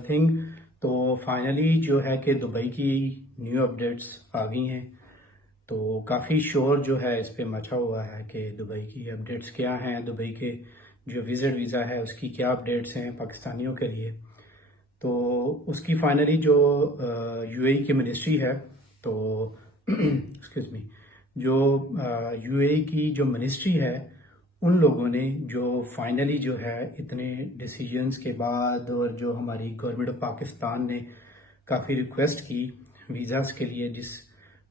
Thing तो finally जो है कि दुबई की न्यू अपडेट्स आ गई हैं। तो काफ़ी शोर जो है इस पे मचा हुआ है कि दुबई की अपडेट्स क्या हैं, दुबई के जो विज़िट वीज़ा है उसकी क्या अपडेट्स हैं पाकिस्तानियों के लिए। तो उसकी फाइनली जो यूएई की मिनिस्ट्री है, तो एक्सक्यूज मी, जो यूएई की जो मिनिस्ट्री है उन लोगों ने जो फाइनली जो है इतने डिसीजंस के बाद, और जो हमारी गवर्नमेंट ऑफ पाकिस्तान ने काफ़ी रिक्वेस्ट की वीज़ास के लिए, जिस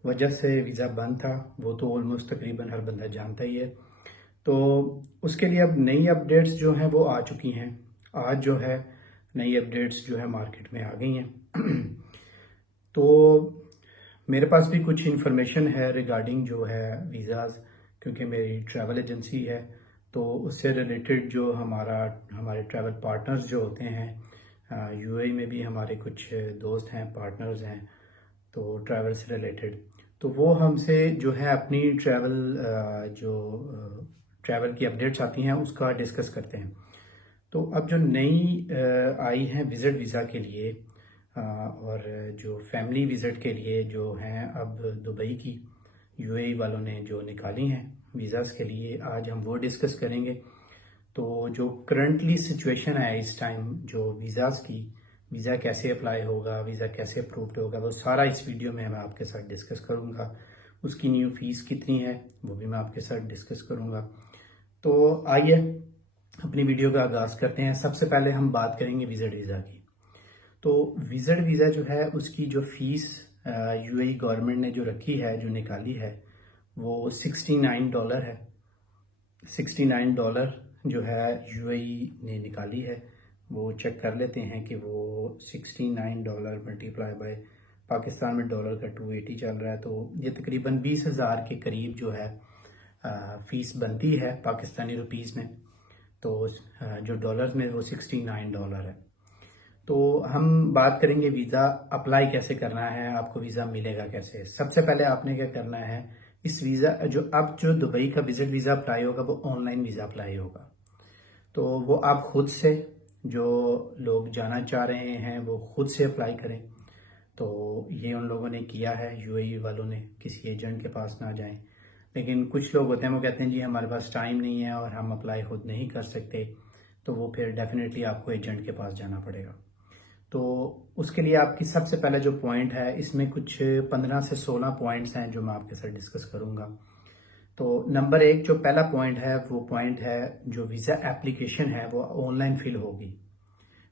वजह से वीज़ा बंद था, वो तो ऑलमोस्ट तकरीबन हर बंदा जानता ही है। तो उसके लिए अब नई अपडेट्स जो हैं वो आ चुकी हैं। आज जो है नई अपडेट्स जो है मार्केट में आ गई हैं। तो मेरे पास भी कुछ इन्फॉर्मेशन है रिगार्डिंग जो है वीज़ाज़, क्योंकि मेरी ट्रैवल एजेंसी है। तो उससे रिलेटेड जो हमारे ट्रैवल पार्टनर्स जो होते हैं, यूएई में भी हमारे कुछ दोस्त हैं, पार्टनर्स हैं, तो ट्रैवल से रिलेटेड, तो वो हमसे जो है अपनी ट्रैवल की अपडेट्स आती हैं उसका डिस्कस करते हैं। तो अब जो नई आई हैं विज़िट वीज़ा के लिए, और जो फैमिली विज़िट के लिए जो हैं अब दुबई की यूएई वालों ने जो निकाली हैं वीज़ाज़ के लिए, आज हम वो डिस्कस करेंगे। तो जो करंटली सिचुएशन है इस टाइम जो वीज़ाज़ की, वीज़ा कैसे अप्लाई होगा, वीज़ा कैसे अप्रूव्ड होगा, वो सारा इस वीडियो में मैं आपके साथ डिस्कस करूँगा। उसकी न्यू फ़ीस कितनी है वो भी मैं आपके साथ डिस्कस करूँगा। तो आइए अपनी वीडियो का आगाज़ करते हैं। सबसे पहले हम बात करेंगे विज़िट वीज़ा की। तो विज़िट वीज़ा जो है उसकी जो फ़ीस यूएई गवर्नमेंट ने जो रखी है, जो निकाली है, वो $69 है। $69 जो है यूएई ने निकाली है। वो चेक कर लेते हैं कि वो $69 मल्टीप्लाई बाय पाकिस्तान में डॉलर का 280 चल रहा है, तो ये तकरीबन 20,000 के करीब जो है फ़ीस बनती है पाकिस्तानी रुपीज़ में। तो जो डॉलर्स में वो $69 है। तो हम बात करेंगे वीज़ा अप्लाई कैसे करना है, आपको वीज़ा मिलेगा कैसे। सबसे पहले आपने क्या करना है, इस वीज़ा जो दुबई का विज़िट वीज़ा अप्लाई होगा वो ऑनलाइन वीज़ा अप्लाई होगा। तो वो आप खुद से, जो लोग जाना चाह रहे हैं वो खुद से अप्लाई करें। तो ये उन लोगों ने किया है, यूएई वालों ने, किसी एजेंट के पास ना जाएं। लेकिन कुछ लोग होते हैं वो कहते हैं जी हमारे पास टाइम नहीं है और हम अप्लाई खुद नहीं कर सकते, तो वो फिर डेफिनेटली आपको एजेंट के पास जाना पड़ेगा। तो उसके लिए आपकी सबसे पहला जो पॉइंट है, इसमें कुछ 15 से 16 पॉइंट्स हैं जो मैं आपके साथ डिस्कस करूंगा। तो नंबर एक जो पहला पॉइंट है वो पॉइंट है, जो वीज़ा एप्लीकेशन है वो ऑनलाइन फिल होगी।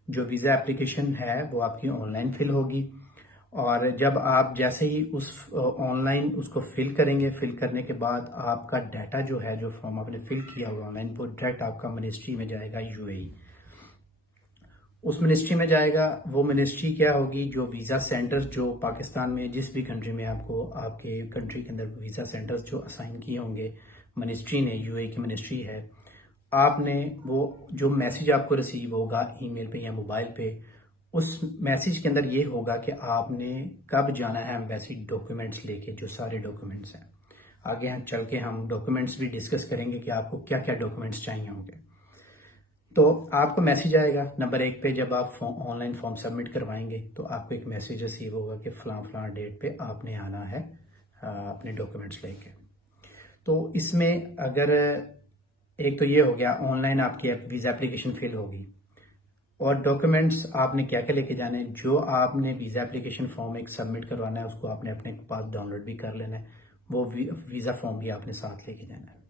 जो वीज़ा एप्लीकेशन है वो आपकी ऑनलाइन फिल होगी। और जब आप जैसे ही उस ऑनलाइन उसको फिल करेंगे, फिल करने के बाद आपका डाटा जो है, जो फॉर्म आपने फिल किया हुआ ऑनलाइन, वो डायरेक्ट आपका मिनिस्ट्री में जाएगा, यूएई उस मिनिस्ट्री में जाएगा। वो मिनिस्ट्री क्या होगी, जो वीज़ा सेंटर्स जो पाकिस्तान में जिस भी कंट्री में आपको, आपके कंट्री के अंदर वीज़ा सेंटर्स जो असाइन किए होंगे मिनिस्ट्री ने, यूएई की मिनिस्ट्री है, आपने वो जो मैसेज आपको रिसीव होगा ईमेल पे या मोबाइल पे, उस मैसेज के अंदर ये होगा कि आपने कब जाना है एम्बेसी डॉक्यूमेंट्स लेके, जो सारे डॉक्यूमेंट्स हैं। आगे हम चल के हम डॉक्यूमेंट्स भी डिस्कस करेंगे कि आपको क्या क्या डॉक्यूमेंट्स चाहिए होंगे। तो आपको मैसेज आएगा नंबर एक पे, जब आप ऑनलाइन फॉर्म सबमिट करवाएंगे तो आपको एक मैसेज रिसीव होगा कि फ़लाँ डेट पे आपने आना है अपने डॉक्यूमेंट्स लेके। तो इसमें अगर एक तो ये हो गया ऑनलाइन आपकी वीज़ा एप्लीकेशन फिल होगी, और डॉक्यूमेंट्स आपने क्या क्या लेके जाने हैं, जो आपने वीज़ा एप्लीकेशन फॉर्म एक सबमिट करवाना है उसको आपने अपने पास डाउनलोड भी कर लेना है, वो वीज़ा फॉर्म भी आपने साथ लेके जाना है।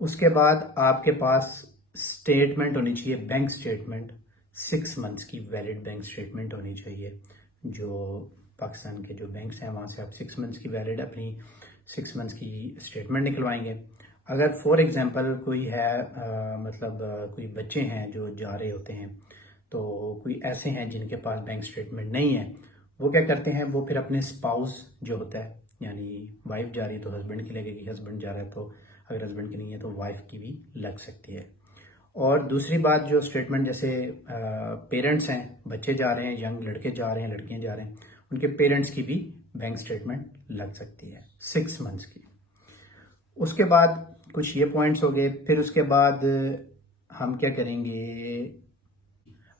उसके बाद आपके पास स्टेटमेंट होनी चाहिए, बैंक स्टेटमेंट, 6 मंथ्स की वैलिड बैंक स्टेटमेंट होनी चाहिए। जो पाकिस्तान के जो बैंक्स हैं वहाँ से आप 6 मंथ्स की वैलिड अपनी 6 मंथ्स की स्टेटमेंट निकलवाएंगे। अगर फॉर एग्जांपल कोई है, कोई बच्चे हैं जो जा रहे होते हैं, तो कोई ऐसे हैं जिनके पास बैंक स्टेटमेंट नहीं है, वो क्या करते हैं, वो फिर अपने स्पाउस जो होता है, यानी वाइफ जा रही है तो हस्बैंड की लगेगी, हस्बैंड जा रहा है तो अगर हस्बैंड की नहीं है तो वाइफ की भी लग सकती है। और दूसरी बात, जो स्टेटमेंट जैसे पेरेंट्स हैं, बच्चे जा रहे हैं, यंग लड़के जा रहे हैं, लड़कियां जा रहे हैं, उनके पेरेंट्स की भी बैंक स्टेटमेंट लग सकती है 6 मंथ्स की। उसके बाद कुछ ये पॉइंट्स हो गए। फिर उसके बाद हम क्या करेंगे,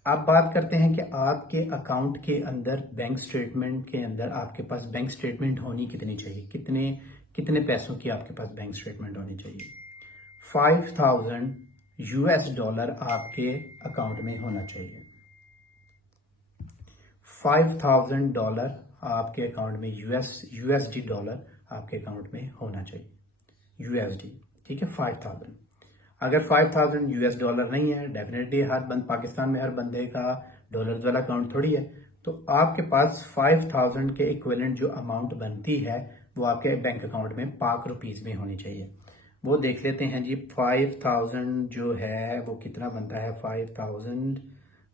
आप बात करते हैं कि आपके अकाउंट के अंदर बैंक स्टेटमेंट के अंदर आपके पास बैंक स्टेटमेंट होनी कितनी चाहिए, कितने कितने पैसों की आपके पास बैंक स्टेटमेंट होनी चाहिए। 5000 यूएस डॉलर आपके अकाउंट में होना चाहिए। $5000 आपके अकाउंट में यूएसडी डॉलर आपके अकाउंट में होना चाहिए, यूएसडी, ठीक है। 5000, अगर 5000 यूएस डॉलर नहीं है, डेफिनेटली पाकिस्तान में हर बंदे का डॉलर वाला अकाउंट थोड़ी है, तो आपके पास 5000 के इक्विवेलेंट जो अमाउंट बनती है वो आपके बैंक अकाउंट में पाक रुपीस में होनी चाहिए। वो देख लेते हैं जी। 5000 जो है वो कितना बनता है, 5000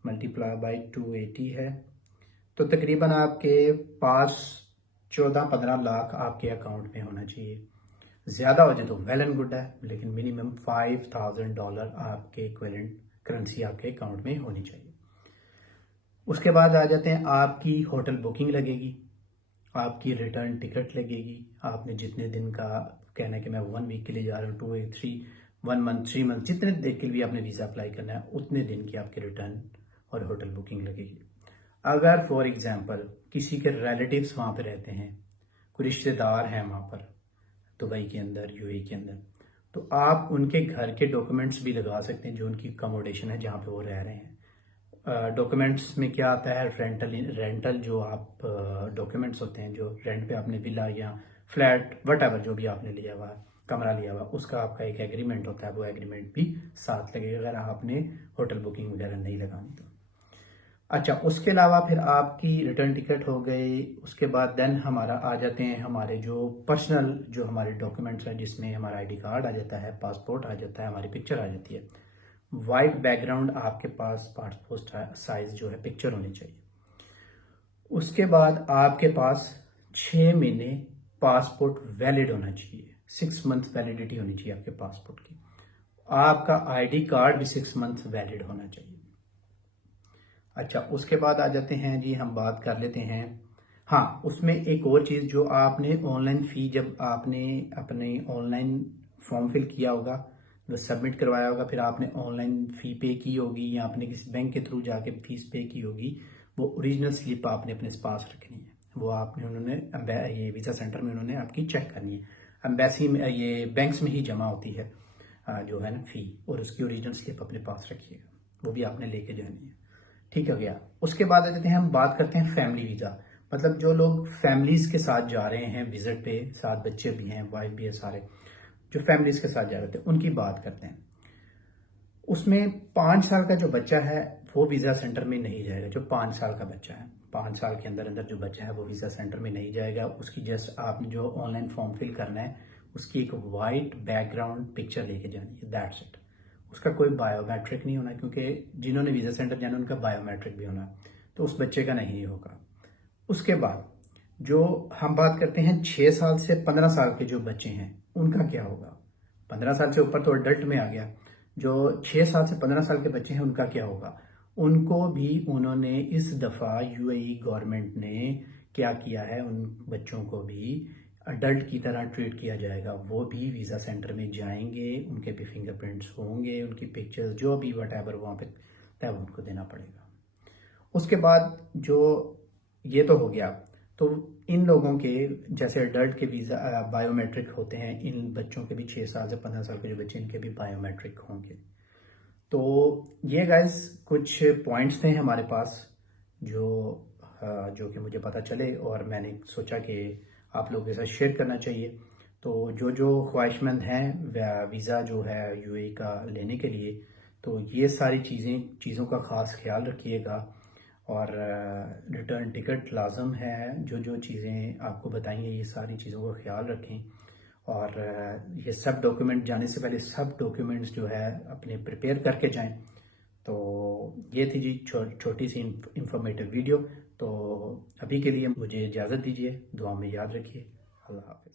मल्टीप्लाई बाई 280 है, तो तकरीबन आपके पास 14-15 लाख आपके अकाउंट में होना चाहिए। ज़्यादा हो जाए तो वेल एंड गुड है, लेकिन मिनिमम $5000 आपके इक्विवेलेंट करेंसी आपके अकाउंट में होनी चाहिए। उसके बाद आ जाते हैं, आपकी होटल बुकिंग लगेगी, आपकी रिटर्न टिकट लगेगी। आपने जितने दिन का कहना है कि मैं 1 वीक के लिए जा रहा हूँ, 2 वीक, 1 मंथ, 3 मंथ, जितने दिन के लिए आपने वीज़ा अप्लाई करना है उतने दिन की आपकी रिटर्न और होटल बुकिंग लगेगी। अगर फॉर एग्जांपल किसी के रिलेटिव्स वहाँ पे रहते हैं, कोई रिश्तेदार हैं वहाँ पर दुबई के अंदर, यूएई के अंदर, तो आप उनके घर के डॉक्यूमेंट्स भी लगा सकते हैं जो उनकी अकोमोडेशन है जहाँ पे वो रह रहे हैं। डॉक्यूमेंट्स में क्या आता है, रेंटल जो आप डॉक्यूमेंट्स होते हैं, जो रेंट पे आपने विला या फ्लैट वटएवर जो भी आपने लिया हुआ, कमरा लिया हुआ, उसका आपका एक एग्रीमेंट होता है, वो एग्रीमेंट भी साथ लगेगा अगर आपने होटल बुकिंग वगैरह नहीं लगानी तो। अच्छा, उसके अलावा फिर आपकी रिटर्न टिकट हो गई। उसके बाद देन हमारा आ जाते हैं हमारे जो पर्सनल जो हमारे डॉक्यूमेंट्स हैं, जिसमें हमारा आईडी कार्ड आ जाता है, पासपोर्ट आ जाता है, हमारी पिक्चर आ जाती है। वाइट बैकग्राउंड आपके पास पासपोर्ट साइज जो है पिक्चर होनी चाहिए। उसके बाद आपके पास 6 महीने पासपोर्ट वैलिड होना चाहिए, 6 मंथ वैलिडिटी होनी चाहिए आपके पासपोर्ट की। आपका आईडी कार्ड भी 6 मंथ वैलिड होना चाहिए। अच्छा, उसके बाद आ जाते हैं जी, हम बात कर लेते हैं, हाँ, उसमें एक और चीज़, जो आपने ऑनलाइन फ़ी, जब आपने अपने ऑनलाइन फॉर्म फिल किया होगा, जो सबमिट करवाया होगा, फिर आपने ऑनलाइन फ़ी पे की होगी या आपने किसी बैंक के थ्रू जाके फीस पे की होगी, वो ओरिजिनल स्लिप आपने अपने पास रखनी है। वो आपने उन्होंने ये वीज़ा सेंटर में उन्होंने आपकी चेक करनी है। एम्बेसी में, ये बैंक्स में ही जमा होती है जो है ना फ़ी, और उसकी ओरिजिनल स्लिप अपने पास रखिएगा, वो भी आपने लेके जानी है। ठीक हो गया। उसके बाद आ जाते हैं, हम बात करते हैं फैमिली वीज़ा, मतलब जो लोग फैमिलीज के साथ जा रहे हैं विजिट पे, साथ बच्चे भी हैं, वाइफ भी है, सारे जो फैमिलीज के साथ जा रहे थे उनकी बात करते हैं। उसमें 5 साल का जो बच्चा है वो वीज़ा सेंटर में नहीं जाएगा। जो 5 साल का बच्चा है, 5 साल के अंदर अंदर जो बच्चा है वो वीज़ा सेंटर में नहीं जाएगा। उसकी जस्ट आपने जो ऑनलाइन फॉर्म फिल करना है, उसकी एक वाइट बैकग्राउंड पिक्चर लेके जानी है, दैट्स इट। उसका कोई बायोमेट्रिक नहीं होना, क्योंकि जिन्होंने वीज़ा सेंटर जाना उनका बायोमेट्रिक भी होना, तो उस बच्चे का नहीं होगा। उसके बाद जो हम बात करते हैं 6 साल से 15 साल के जो बच्चे हैं उनका क्या होगा। 15 साल से ऊपर तो अडल्ट में आ गया, जो 6 साल से 15 साल के बच्चे हैं उनका क्या होगा। उनको भी उन्होंने इस दफ़ा यूएई गवर्नमेंट ने क्या किया है, उन बच्चों को भी अडल्ट की तरह ट्रीट किया जाएगा। वो भी वीज़ा सेंटर में जाएंगे, उनके भी फिंगरप्रिंट्स होंगे, उनकी पिक्चर्स जो भी वटएवर वहाँ पे तब उनको देना पड़ेगा। उसके बाद जो ये तो हो गया, तो इन लोगों के जैसे अडल्ट के वीज़ा बायोमेट्रिक होते हैं, इन बच्चों के भी 6 साल से 15 साल के जो बच्चे इनके भी बायोमेट्रिक होंगे। तो ये गाइस कुछ पॉइंट्स थे हमारे पास जो कि मुझे पता चले और मैंने सोचा कि आप लोगों के साथ शेयर करना चाहिए। तो जो ख्वाहिशमंद हैं वीज़ा जो है यूएई का लेने के लिए, तो ये सारी चीज़ों का ख़ास ख्याल रखिएगा। और रिटर्न टिकट लाजम है, जो चीज़ें आपको बताएंगे ये सारी चीज़ों का ख्याल रखें। और ये सब डॉक्यूमेंट जाने से पहले सब डॉक्यूमेंट्स जो है अपने प्रिपेयर करके जाएं। तो ये थी जी छोटी सी इंफॉर्मेटिव वीडियो। तो अभी के लिए मुझे इजाज़त दीजिए, दुआ में याद रखिए। अल्लाह हाफ़िज़।